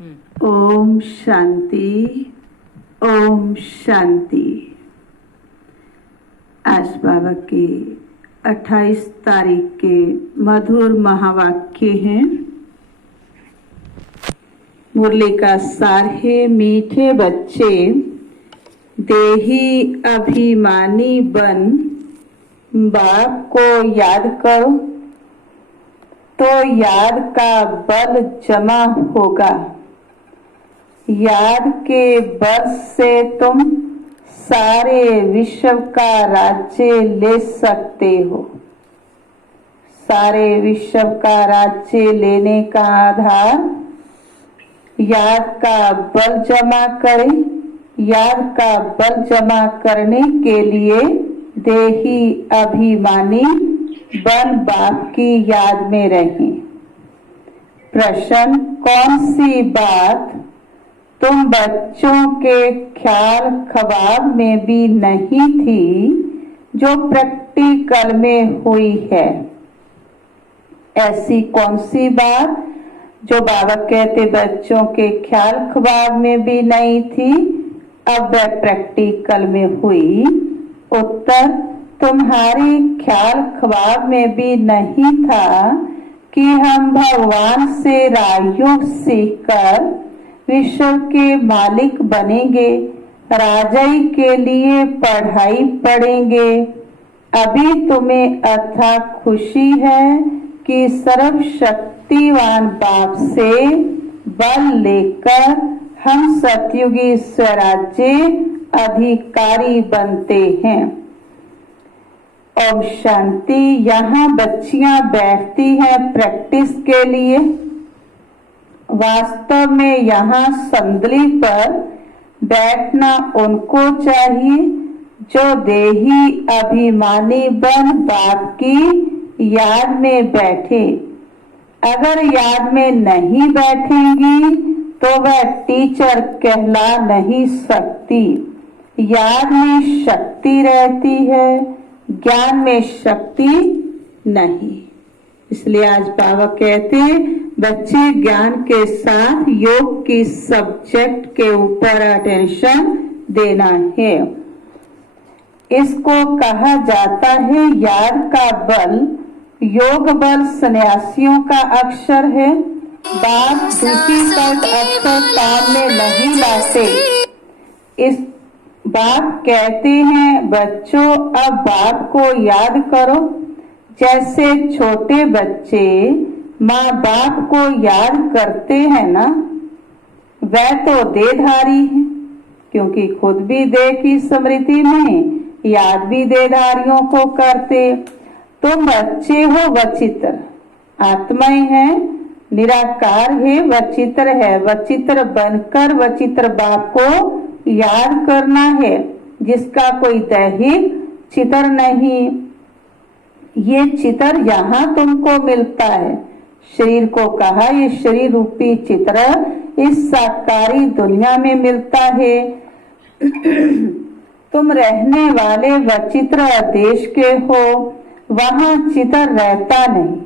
ओम शांति, ओम शांति। आज बाबा के 28 तारीख के मधुर महावाक्य हैं। मुरली का सार है, मीठे बच्चे देही अभिमानी बन बाप को याद करो तो याद का बल जमा होगा। याद के बल से तुम सारे विश्व का राज्य ले सकते हो। सारे विश्व का राज्य लेने का आधार याद का बल जमा करें। याद का बल जमा करने के लिए देही अभिमानी बन बाप की याद में रहें। प्रश्न: कौन सी बात तुम बच्चों के ख्याल ख्वाब में भी नहीं थी जो प्रैक्टिकल में हुई है? ऐसी कौन सी बात जो बाबा कहते बच्चों के ख्याल ख्वाब में भी नहीं थी, अब वह प्रैक्टिकल में हुई? उत्तर: तुम्हारे ख्याल ख्वाब में भी नहीं था कि हम भगवान से राजयोग सीखकर विश्व के मालिक बनेंगे, राजाई के लिए पढ़ाई पढ़ेंगे। अभी तुम्हें अथाह खुशी है कि सर्वशक्तिवान बाप से बल लेकर हम सतयुगी स्वराज्य अधिकारी बनते हैं। ओम शांति। यहाँ बच्चियां बैठती हैं प्रैक्टिस के लिए। वास्तव में यहाँ संदली पर बैठना उनको चाहिए जो देही अभिमानी बन बाप की याद में बैठे। अगर याद में नहीं बैठेंगी तो वह टीचर कहला नहीं सकती। याद में शक्ति रहती है, ज्ञान में शक्ति नहीं। इसलिए आज बाबा कहते बच्चे ज्ञान के साथ योग की सब्जेक्ट के ऊपर अटेंशन देना है। इसको कहा जाता है याद का बल। योग बल सन्यासियों का अक्षर है। बाप दूसरी पर अक्षर काम में नहीं लाते। इस बाप कहते हैं बच्चों अब बाप को याद करो। जैसे छोटे बच्चे माँ बाप को याद करते हैं ना, वह तो देहधारी है क्योंकि खुद भी देह की स्मृति में याद भी देहधारियों को करते। तुम बच्चे हो वचित्र, आत्माएं हैं, निराकार है, वचित्र है। वचित्र बनकर वचित्र बाप को याद करना है जिसका कोई दैहिक चित्र नहीं। ये चित्र यहाँ तुमको मिलता है। शरीर को कहा ये शरीर रूपी चित्र इस साकारी दुनिया में मिलता है। तुम रहने वाले वचित्र देश के हो, वहाँ चित्र रहता नहीं।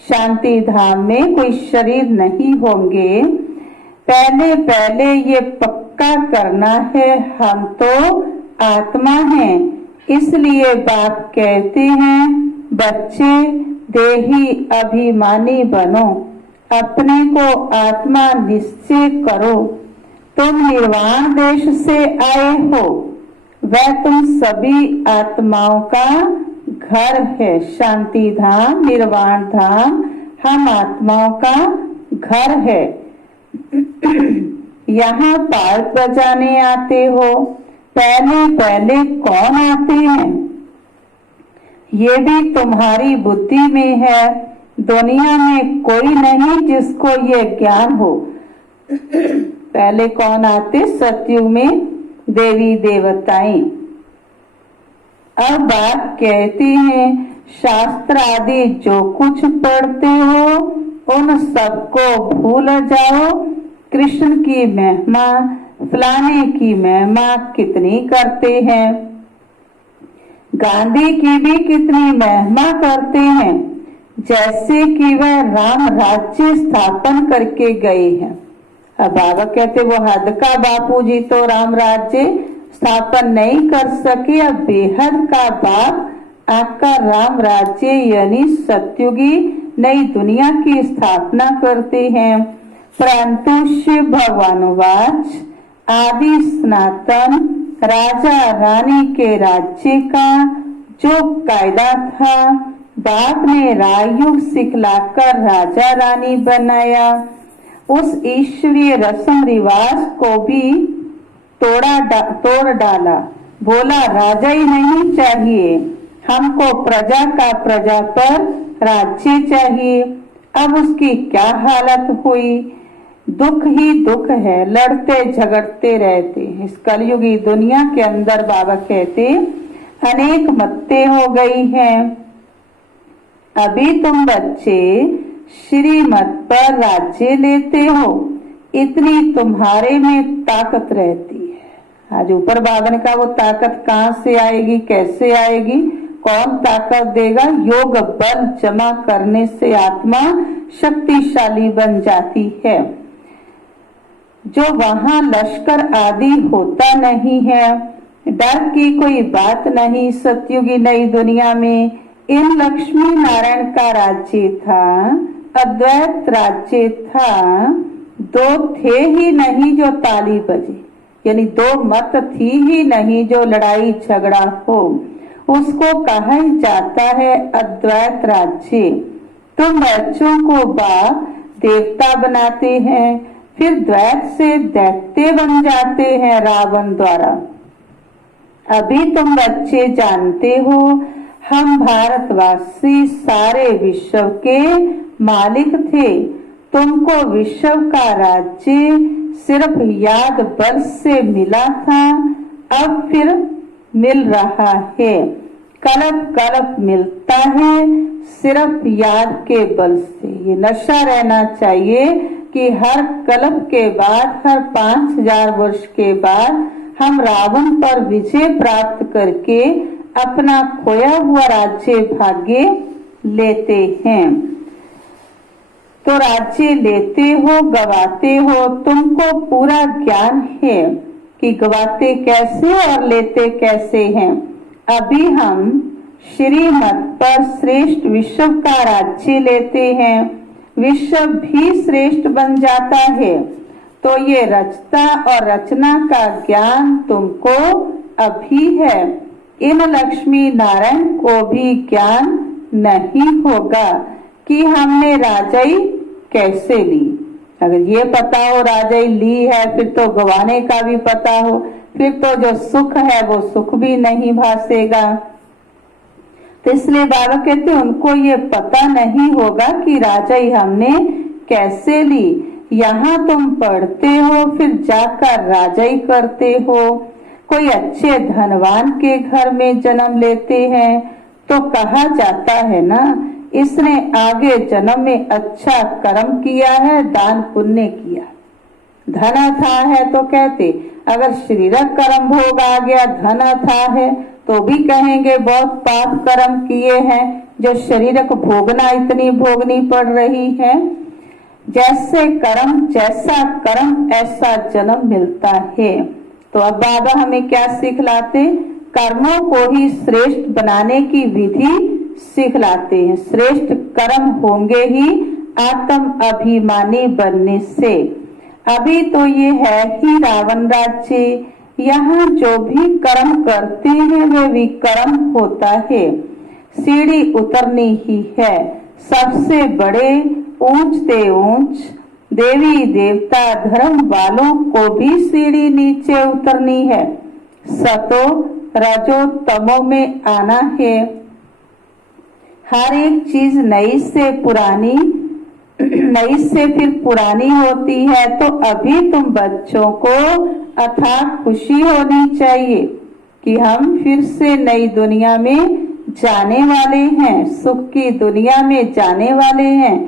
शांति धाम में कोई शरीर नहीं होंगे। पहले पहले ये पक्का करना है हम तो आत्मा हैं। इसलिए बाप कहते हैं बच्चे देही अभिमानी बनो, अपने को आत्मा निश्चय करो। तुम निर्वाण देश से आए हो, वह तुम सभी आत्माओं का घर है। शांति धाम, निर्वाण धाम हम आत्माओं का घर है। यहाँ पार्क बजाने आते हो। पहले पहले कौन आते हैं? ये भी तुम्हारी बुद्धि में है। दुनिया में कोई नहीं जिसको ये ज्ञान हो। पहले कौन आते? सतयुग में देवी देवताएं। अब बात कहते हैं शास्त्र आदि जो कुछ पढ़ते हो उन सबको भूल जाओ। कृष्ण की महिमा, फलाने की महिमा कितनी करते हैं। गांधी की भी कितनी महिमा करते हैं, जैसे कि वह राम राज्य स्थापन करके गए हैं। अब बाबा कहते वो हद का बापू जी तो राम राज्य स्थापन नहीं कर सके, अब बेहद का बाप आकर राम राज्य यानी सतयुगी नई दुनिया की स्थापना करते हैं। परंतु शिव भगवान वाच आदि सनातन राजा रानी के राज्य का जो कायदा था बाप ने राजयोग सिखलाकर राजा रानी बनाया। उस ईश्वरीय रस्म रिवाज को भी तोड़ डाला। बोला राजा ही नहीं चाहिए, हमको प्रजा का प्रजा पर राज्य चाहिए। अब उसकी क्या हालत हुई, दुख ही दुख है, लड़ते झगड़ते रहते। इस कलयुगी दुनिया के अंदर बाबा कहते अनेक मत्ते हो गई हैं। अभी तुम बच्चे श्रीमत पर राज्य लेते हो, इतनी तुम्हारे में ताकत रहती है। आज ऊपर बाबा ने कहा वो ताकत कहाँ से आएगी, कैसे आएगी, कौन ताकत देगा? योग बल जमा करने से आत्मा शक्तिशाली बन जाती है। जो वहाँ लश्कर आदि होता नहीं है, डर की कोई बात नहीं। सतयुगी नई दुनिया में इन लक्ष्मी नारायण का राज्य था, अद्वैत राज्य था। दो थे ही नहीं जो ताली बजे, यानी दो मत थी ही नहीं जो लड़ाई झगड़ा हो। उसको कहा जाता है अद्वैत राज्य। तुम बच्चों को बाप देवता बनाते हैं, फिर द्वैत से दैत्य बन जाते हैं रावण द्वारा। अभी तुम बच्चे जानते हो हम भारतवासी सारे विश्व के मालिक थे। तुमको विश्व का राज्य सिर्फ याद बल से मिला था, अब फिर मिल रहा है। कल्प कल्प मिलता है सिर्फ याद के बल से। ये नशा रहना चाहिए कि हर कल्प के बाद, हर 5000 वर्ष के बाद हम रावण पर विजय प्राप्त करके अपना खोया हुआ राज्य भाग्य लेते हैं। तो राज्य लेते हो, गवाते हो, तुमको पूरा ज्ञान है कि गवाते कैसे और लेते कैसे हैं। अभी हम श्रीमत पर श्रेष्ठ विश्व का राज्य लेते हैं, विश्व भी श्रेष्ठ बन जाता है। तो ये रचता और रचना का ज्ञान तुमको अभी है। इन लक्ष्मी नारायण को भी ज्ञान नहीं होगा कि हमने राजाई कैसे ली। अगर ये पता हो राजाई ली है, फिर तो गवाने का भी पता हो, फिर तो जो सुख है वो सुख भी नहीं भासेगा। तो इसलिए बाबा कहते उनको ये पता नहीं होगा कि राजाई हमने कैसे ली। यहाँ तुम पढ़ते हो, फिर जाकर राजाई करते हो। कोई अच्छे धनवान के घर में जन्म लेते हैं तो कहा जाता है ना, इसने आगे जन्म में अच्छा कर्म किया है, दान पुण्य किया। धन था है तो कहते, अगर शरीरक कर्म भोग आ गया, धन था है तो भी कहेंगे बहुत पाप कर्म किए हैं जो शरीरक भोगना इतनी भोगनी पड़ रही है। जैसे कर्म, जैसा कर्म ऐसा जन्म मिलता है। तो अब बाबा हमें क्या सिखलाते? कर्मों को ही श्रेष्ठ बनाने की विधि सिखलाते हैं। श्रेष्ठ कर्म होंगे ही आत्म अभिमानी बनने से। अभी तो ये है ही रावण राज्य। यहाँ जो भी कर्म करते हैं वे विकर्म होता है। सीढ़ी उतरनी ही है। सबसे बड़े ऊंचते ऊंच देवी देवता धर्म वालों को भी सीढ़ी नीचे उतरनी है। सतो रजो तमो में आना है। हर एक चीज नई से पुरानी, नई से फिर पुरानी होती है। तो अभी तुम बच्चों को अथाह खुशी होनी चाहिए कि हम फिर से नई दुनिया में जाने वाले हैं, सुख की दुनिया में जाने वाले हैं।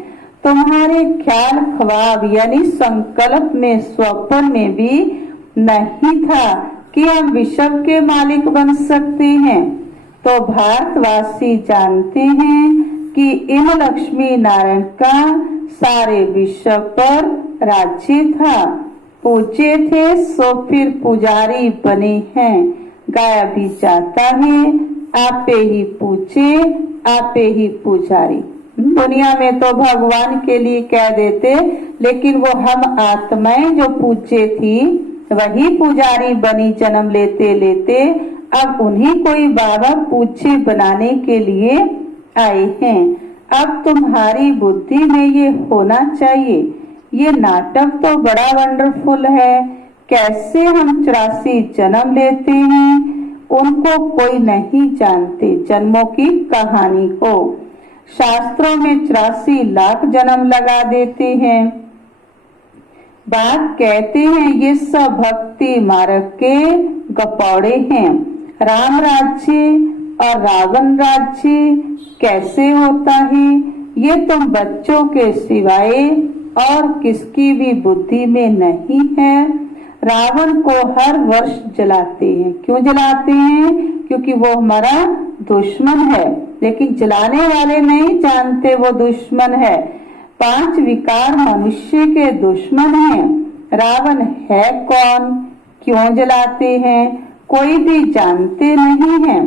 तुम्हारे ख्याल ख्वाब यानी संकल्प में, स्वप्न में भी नहीं था कि हम विश्व के मालिक बन सकते हैं। तो भारतवासी जानते हैं कि इन लक्ष्मी नारायण का सारे विश्व पर राज्य था। पूज्य थे सो फिर पुजारी बने हैं। गाया भी जाता है आपे ही पूज्य आपे ही पुजारी। दुनिया में तो भगवान के लिए कह देते, लेकिन वो हम आत्माएं जो पूज्य थी वही पुजारी बनी जन्म लेते लेते। अब उन्हीं कोई बाबा पूज्य बनाने के लिए आए हैं। अब तुम्हारी बुद्धि में ये होना चाहिए। ये नाटक तो बड़ा वंडरफुल है। कैसे हम 84 जन्म लेते हैं, उनको कोई नहीं जानते जन्मों की कहानी को। शास्त्रों में 84 लाख जन्म लगा देते हैं। बात कहते हैं ये सब भक्ति मार्ग के गपौड़े हैं। राम राज्य और रावण राज्य कैसे होता है, ये तुम बच्चों के सिवाय और किसकी भी बुद्धि में नहीं है। रावण को हर वर्ष जलाते हैं। क्यों जलाते हैं? क्योंकि वो हमारा दुश्मन है, लेकिन जलाने वाले नहीं जानते वो दुश्मन है। 5 विकार मनुष्य के दुश्मन हैं। रावण है कौन, क्यों जलाते हैं, कोई भी जानते नहीं है।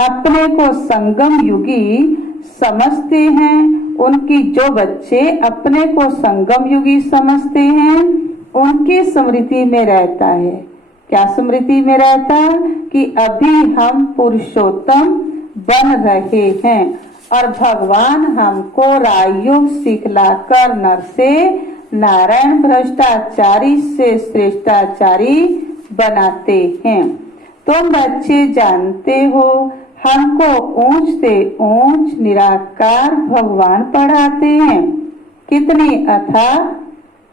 अपने को संगम युगी समझते हैं। उनकी जो बच्चे अपने को संगम युगी समझते हैं, उनकी स्मृति में रहता है। क्या स्मृति में रहता? कि अभी हम पुरुषोत्तम बन रहे हैं और भगवान हमको राजयोग सिखलाकर नर से नारायण भ्रष्टाचारी से श्रेष्ठाचारी बनाते हैं। तुम बच्चे जानते हो हमको ऊंच से ऊंच निराकार भगवान पढ़ाते हैं। कितनी अथाह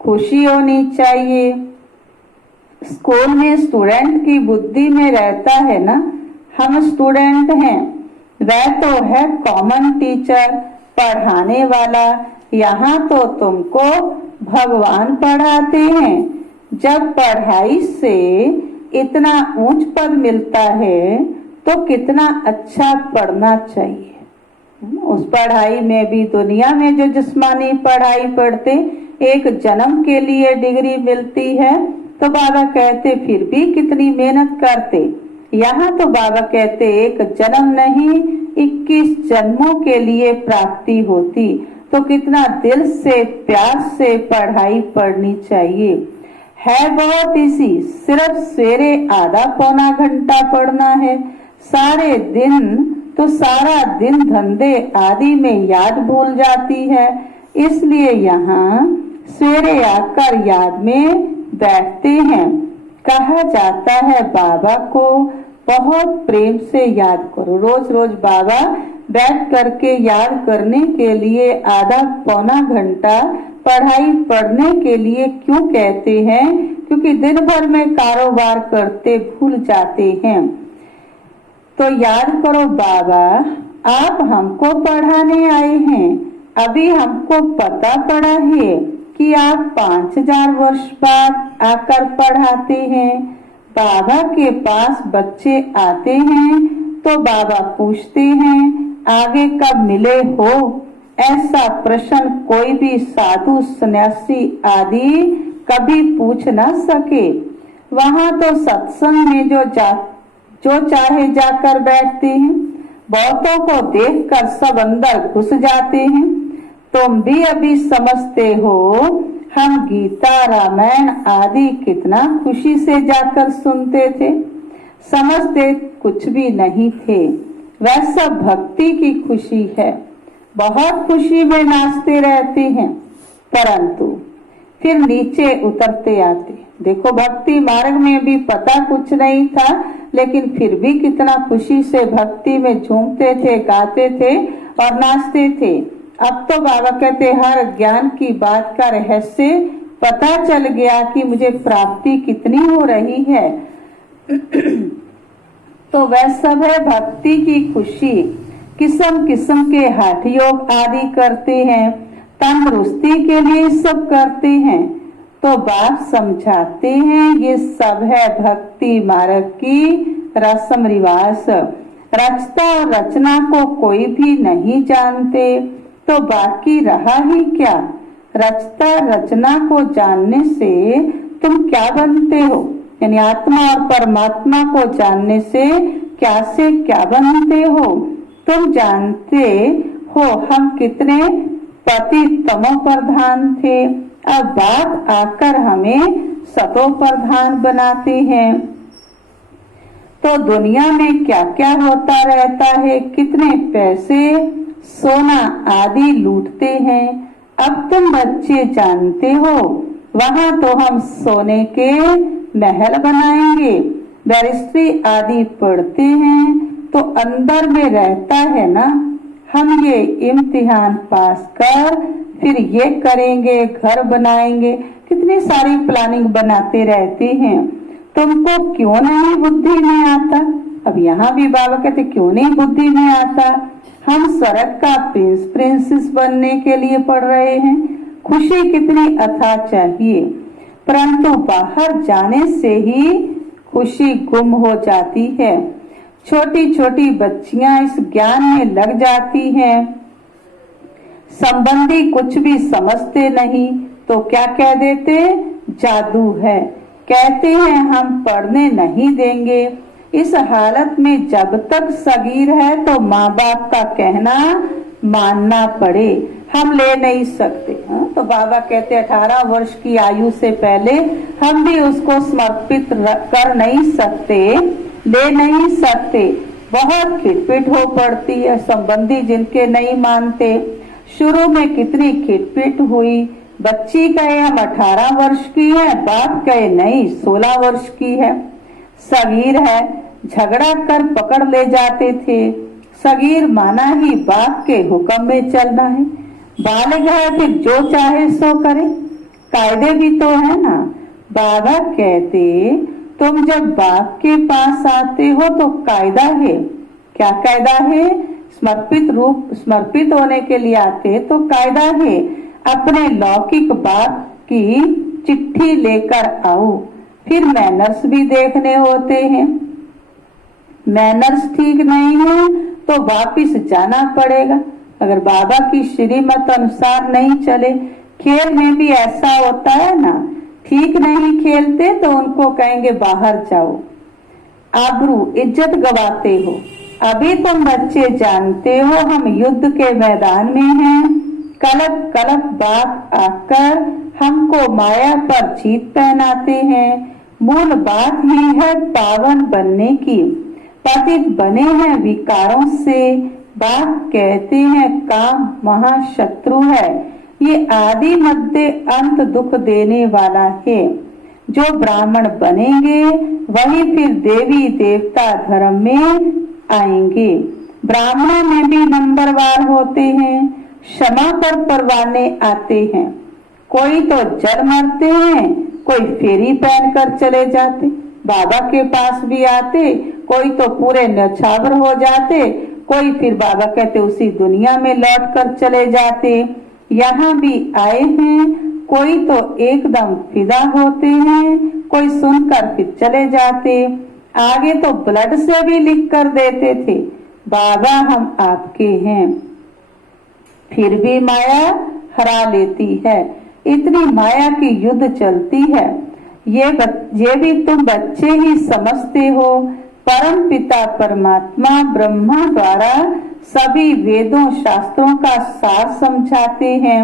खुशी होनी चाहिए। स्कूल में स्टूडेंट की बुद्धि में रहता है ना, हम स्टूडेंट हैं। वह तो है कॉमन टीचर, पढ़ाने वाला। यहाँ तो तुमको भगवान पढ़ाते हैं। जब पढ़ाई से इतना ऊंच पद मिलता है तो कितना अच्छा पढ़ना चाहिए। उस पढ़ाई में भी दुनिया में जो जिस्मानी पढ़ाई पढ़ते, एक जन्म के लिए डिग्री मिलती है, तो बाबा कहते फिर भी कितनी मेहनत करते। यहाँ तो बाबा कहते एक जन्म नहीं 21 जन्मों के लिए प्राप्ति होती। तो कितना दिल से प्यार से पढ़ाई पढ़नी चाहिए। है बहुत इसी, सिर्फ सवेरे आधा पौना घंटा पढ़ना है। सारे दिन तो सारा दिन धंधे आदि में याद भूल जाती है। इसलिए यहाँ सवेरे आकर याद में बैठते हैं। कहा जाता है बाबा को बहुत प्रेम से याद करो। रोज रोज बाबा बैठ करके याद करने के लिए आधा पौना घंटा पढ़ाई पढ़ने के लिए क्यों कहते हैं? क्योंकि दिन भर में कारोबार करते भूल जाते हैं। तो याद करो बाबा आप हमको पढ़ाने आए हैं। अभी हमको पता पड़ा है कि आप 5000 वर्ष बाद आकर पढ़ाते हैं। बाबा के पास बच्चे आते हैं तो बाबा पूछते हैं आगे कब मिले हो। ऐसा प्रश्न कोई भी साधु सन्यासी आदि कभी पूछ न सके। वहाँ तो सत्संग में जो चाहे जाकर बैठते हैं। बहुतों को देखकर सब अंदर घुस जाते हैं। तुम भी अभी समझते हो हम गीता रामायण आदि कितना खुशी से जाकर सुनते थे। समझते कुछ भी नहीं थे। वह सब भक्ति की खुशी है। बहुत खुशी में नाचते रहते हैं, परंतु फिर नीचे उतरते आते। देखो भक्ति मार्ग में भी पता कुछ नहीं था, लेकिन फिर भी कितना खुशी से भक्ति में झूमते थे, गाते थे और नाचते थे। अब तो बाबा कहते हर ज्ञान की बात का रहस्य पता चल गया कि मुझे प्राप्ति कितनी हो रही है। तो वह सब है भक्ति की खुशी। किस्म किस्म के हठ योग आदि करते हैं, तंदुरुस्ती के लिए सब करते हैं। तो बात समझाते हैं ये सब है भक्ति मार्ग की रस्म रिवाज। रचता और रचना को कोई भी नहीं जानते तो बाकी रहा ही क्या। रचता रचना को जानने से तुम क्या बनते हो, यानी आत्मा और परमात्मा को जानने से क्या बनते हो। तुम जानते हो हम कितने पतित तमो प्रधान थे, अब बाप आकर हमें सतो प्रधान बनाते हैं। तो दुनिया में क्या क्या होता रहता है, कितने पैसे सोना आदि लूटते हैं। अब तुम बच्चे जानते हो वहां तो हम सोने के महल बनाएंगे। बैरिस्ट्री आदि पढ़ते हैं तो अंदर में रहता है ना, हम ये इम्तिहान पास कर फिर ये करेंगे, घर बनाएंगे, कितनी सारी प्लानिंग बनाते रहते हैं। तुमको क्यों नहीं बुद्धि में आता। अब यहाँ भी बाबा कहते क्यों नहीं बुद्धि में आता। हम स्वर्ग का प्रिंसेस बनने के लिए पढ़ रहे हैं। खुशी कितनी अथाह चाहिए, परंतु बाहर जाने से ही खुशी गुम हो जाती है। छोटी छोटी बच्चियां इस ज्ञान में लग जाती हैं, संबंधी कुछ भी समझते नहीं तो क्या कह देते, जादू है। कहते हैं हम पढ़ने नहीं देंगे। इस हालत में जब तक सगीर है तो माँ बाप का कहना मानना पड़े, हम ले नहीं सकते। तो बाबा कहते 18 वर्ष की आयु से पहले हम भी उसको समर्पित कर नहीं सकते, ले नहीं सकते। बहुत खिटपिट हो पड़ती है, संबंधी जिनके नहीं मानते। शुरू में कितनी खिटपिट हुई। बच्ची कहे हम 18 वर्ष की है, बाप कहे नहीं 16 वर्ष की है, सगीर है। झगड़ा कर पकड़ ले जाते थे। सगीर माना ही बाप के हुक्म में चलना है। बालिग है फिर जो चाहे सो करे, कायदे भी तो है ना। बाबा कहते तुम जब बाप के पास आते हो तो कायदा है। क्या कायदा है, समर्पित होने के लिए आते तो कायदा है। अपने लौकिक बाप की चिट्ठी लेकर आओ। फिर मैनर्स भी देखने होते हैं। मैनर्स ठीक नहीं है तो वापिस जाना पड़ेगा। अगर बाबा की श्रीमत अनुसार नहीं चले, खेल में भी ऐसा होता है ना, ठीक नहीं खेलते तो उनको कहेंगे बाहर जाओ, आबरू इज्जत गवाते हो। अभी तुम बच्चे जानते हो हम युद्ध के मैदान में हैं। कलप कलप बाप आकर हमको माया पर जीत पहनाते हैं। मूल बात ही है पावन बनने की। पतित बने हैं विकारों से। बाप कहते हैं काम महाशत्रु है, ये आदि मध्य अंत दुख देने वाला है। जो ब्राह्मण बनेंगे वही फिर देवी देवता धर्म में आएंगे। ब्राह्मणों में भी नंबरवार होते हैं, क्षमा पर परवाने आते हैं। कोई तो जल मरते हैं, कोई फेरी पहन कर चले जाते, बाबा के पास भी आते। कोई तो पूरे न्यौछावर हो जाते, कोई फिर बाबा कहते उसी दुनिया में लौट कर चले जाते। यहाँ भी आए हैं, कोई तो एकदम फिदा होते हैं, कोई सुनकर फिर चले जाते। आगे तो ब्लड से भी लिख कर देते थे बाबा हम आपके हैं। फिर भी माया हरा लेती है। इतनी माया की युद्ध चलती है। ये भी तुम बच्चे ही समझते हो। परम पिता परमात्मा ब्रह्मा द्वारा सभी वेदों शास्त्रों का सार समझाते हैं।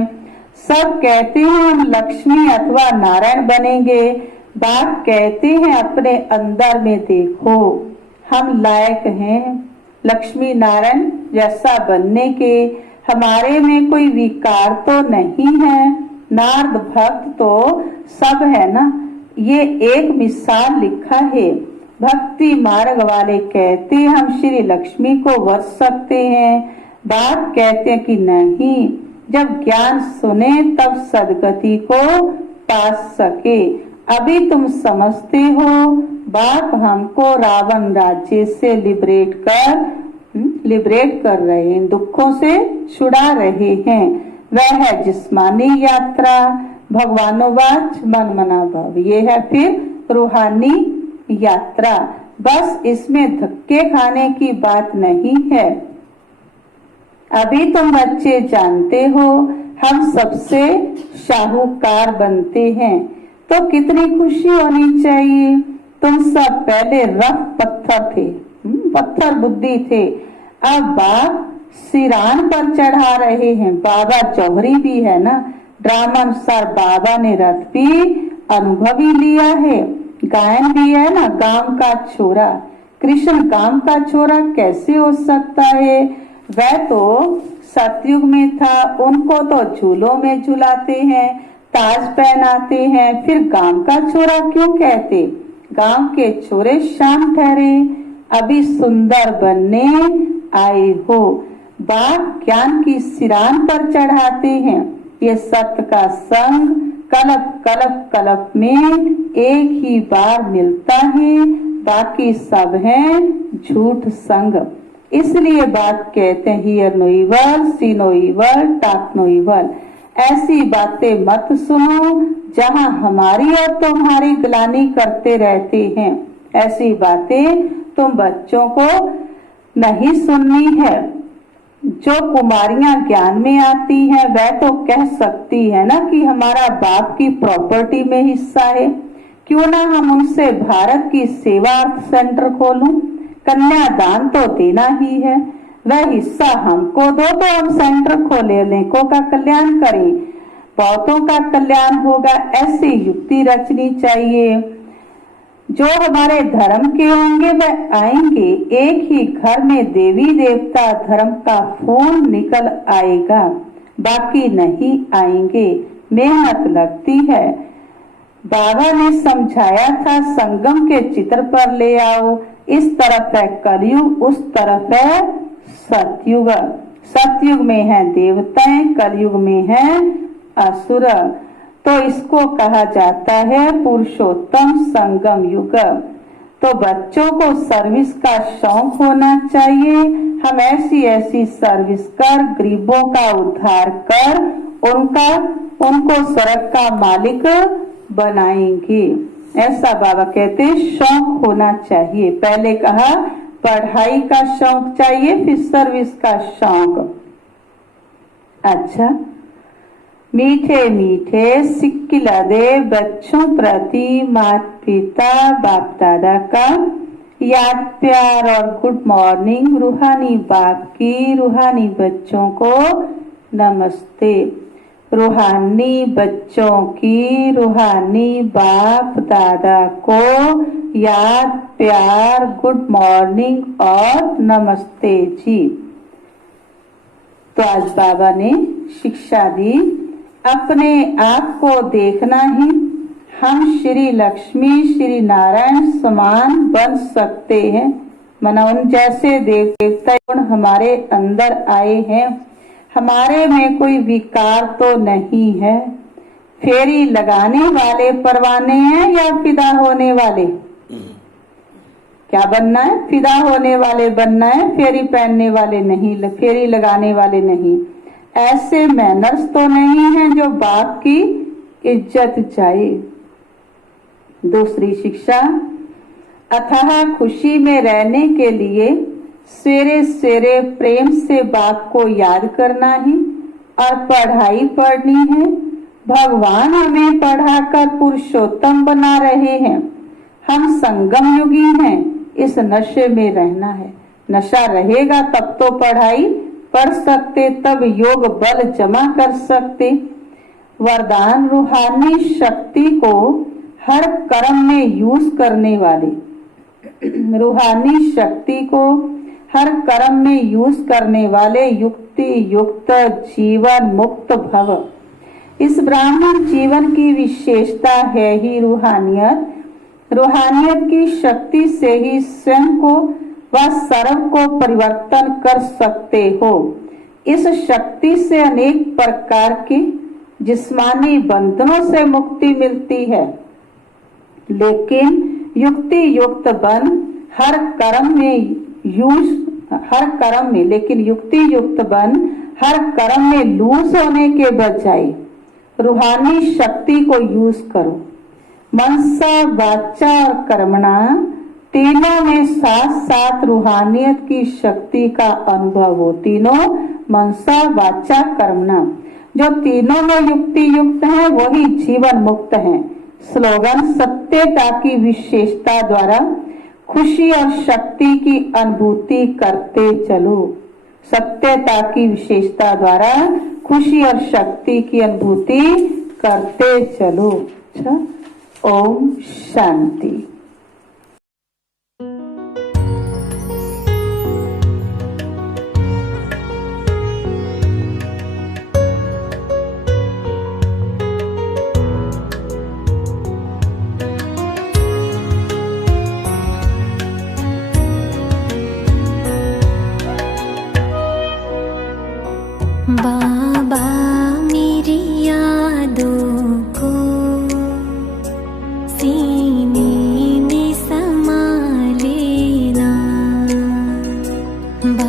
सब कहते हैं हम लक्ष्मी अथवा नारायण बनेंगे। बाप कहते हैं अपने अंदर में देखो, हम लायक हैं लक्ष्मी नारायण जैसा बनने के। हमारे में कोई विकार तो नहीं है। नारद भक्त तो सब है ना। ये एक मिसाल लिखा है। भक्ति मार्ग वाले कहते हम श्री लक्ष्मी को वर्ष सकते हैं। बाप कहते हैं कि नहीं, जब ज्ञान सुने तब सदगति को पा सके। अभी तुम समझते हो बाप हमको रावण राज्य से लिबरेट कर रहे हैं, दुखों से छुड़ा रहे हैं। वह है जिस्मानी यात्रा, भगवानोवाच मन मना भाव। ये है फिर रूहानी यात्रा। बस इसमें धक्के खाने की बात नहीं है। अभी तुम बच्चे जानते हो हम सबसे शाहूकार बनते हैं। तो कितनी खुशी होनी चाहिए। तुम सब पहले रफ पत्थर थे, पत्थर बुद्धि थे, अब बाप सिरान पर चढ़ा रहे हैं। बाबा जौहरी भी है ना, ड्रामा अनुसार बाबा ने रथ भी अनुभवी लिया है। गायन भी है ना, गांव का छोरा। कृष्ण गांव का छोरा कैसे हो सकता है, वह तो सतयुग में था, उनको तो झूलों में झुलाते हैं, ताज पहनाते हैं, फिर गांव का छोरा क्यों कहते। गांव के छोरे शाम ठहरे, अभी सुंदर बनने आए हो। बाप ज्ञान की सिरान पर चढ़ाते हैं। ये सत्य का संग कल्प कल्प कल्प में एक ही बार मिलता है, बाकी सब है झूठ संग। इसलिए बात कहते हैं hear no evil, see no evil, talk no evil. ऐसी बातें मत सुनो जहां हमारी और तुम्हारी ग्लानि करते रहते हैं। ऐसी बातें तुम बच्चों को नहीं सुननी है। जो कुमारियां ज्ञान में आती हैं वह तो कह सकती है ना कि हमारा बाप की प्रॉपर्टी में हिस्सा है, क्यों ना हम उनसे भारत की सेवा अर्थ सेंटर खोलूं। कन्यादान तो देना ही है, वह हिस्सा हमको दो तो हम सेंटर खोले, अनेकों का कल्याण करें, बहुतों का कल्याण होगा। ऐसी युक्ति रचनी चाहिए। जो हमारे धर्म के होंगे वह आएंगे, एक ही घर में देवी देवता धर्म का फूल निकल आएगा, बाकी नहीं आएंगे। मेहनत लगती है। बाबा ने समझाया था संगम के चित्र पर ले आओ, इस तरफ है कलयुग, उस तरफ है सतयुग। सतयुग में है देवताएं, कलयुग में है असुर। तो इसको कहा जाता है पुरुषोत्तम संगम युग। तो बच्चों को सर्विस का शौक होना चाहिए। हम ऐसी ऐसी सर्विस कर, गरीबों का उद्धार कर, उनको स्वर्ग का मालिक बनाएंगे। ऐसा बाबा कहते शौक होना चाहिए। पहले कहा पढ़ाई का शौक चाहिए, फिर सर्विस का शौक। अच्छा, मीठे मीठे सिक्किला दे बच्चों प्रति माता पिता बाप दादा का याद प्यार और गुड मॉर्निंग। रूहानी बाप की रूहानी बच्चों को नमस्ते। रूहानी बच्चों की रूहानी बाप दादा को याद प्यार गुड मॉर्निंग और नमस्ते जी। तो आज बाबा ने शिक्षा दी, अपने आप को देखना ही हम श्री लक्ष्मी श्री नारायण समान बन सकते हैं। मनवन जैसे देवता गुण हमारे अंदर आए हैं, हमारे में कोई विकार तो नहीं है। फेरी लगाने वाले परवाने हैं या फिदा होने वाले? क्या बनना है? फिदा होने वाले बनना है, फेरी पहनने वाले नहीं, फेरी लगाने वाले नहीं। ऐसे मैनर्स तो नहीं हैं जो बाप की इज्जत जाए। दूसरी शिक्षा, अथाह खुशी में रहने के लिए सवेरे सवेरे प्रेम से बाप को याद करना ही और पढ़ाई पढ़नी है। भगवान हमें पढ़ाकर पुरुषोत्तम बना रहे हैं। हम संगम युगी हैं, इस नशे में रहना है। नशा रहेगा तब तो पढ़ाई पढ़ सकते, तब योग बल जमा कर सकते। वरदान रूहानी शक्ति को हर कर्म में यूज करने वाले, रूहानी शक्ति को हर कर्म में यूज करने वाले युक्ति युक्त जीवन मुक्त भव। इस ब्राह्मण जीवन की विशेषता है ही रूहानियत। रूहानियत की शक्ति से ही स्वयं को व सर्व को परिवर्तन कर सकते हो। इस शक्ति से अनेक प्रकार के जिस्मानी बंधनों से मुक्ति मिलती है, लेकिन युक्ति युक्त बन हर कर्म में लूज होने के बजाय रूहानी शक्ति को यूज करो। मनसा वाचा और कर्मणा तीनों में साथ साथ रूहानियत की शक्ति का अनुभव हो। तीनों मनसा वाचा कर्मणा, जो तीनों में युक्ति युक्त हैं वही जीवन मुक्त हैं। स्लोगन सत्यता की विशेषता द्वारा खुशी और शक्ति की अनुभूति करते चलो। सत्यता की विशेषता द्वारा खुशी और शक्ति की अनुभूति करते चलो। अच्छा, ओम शांति। बा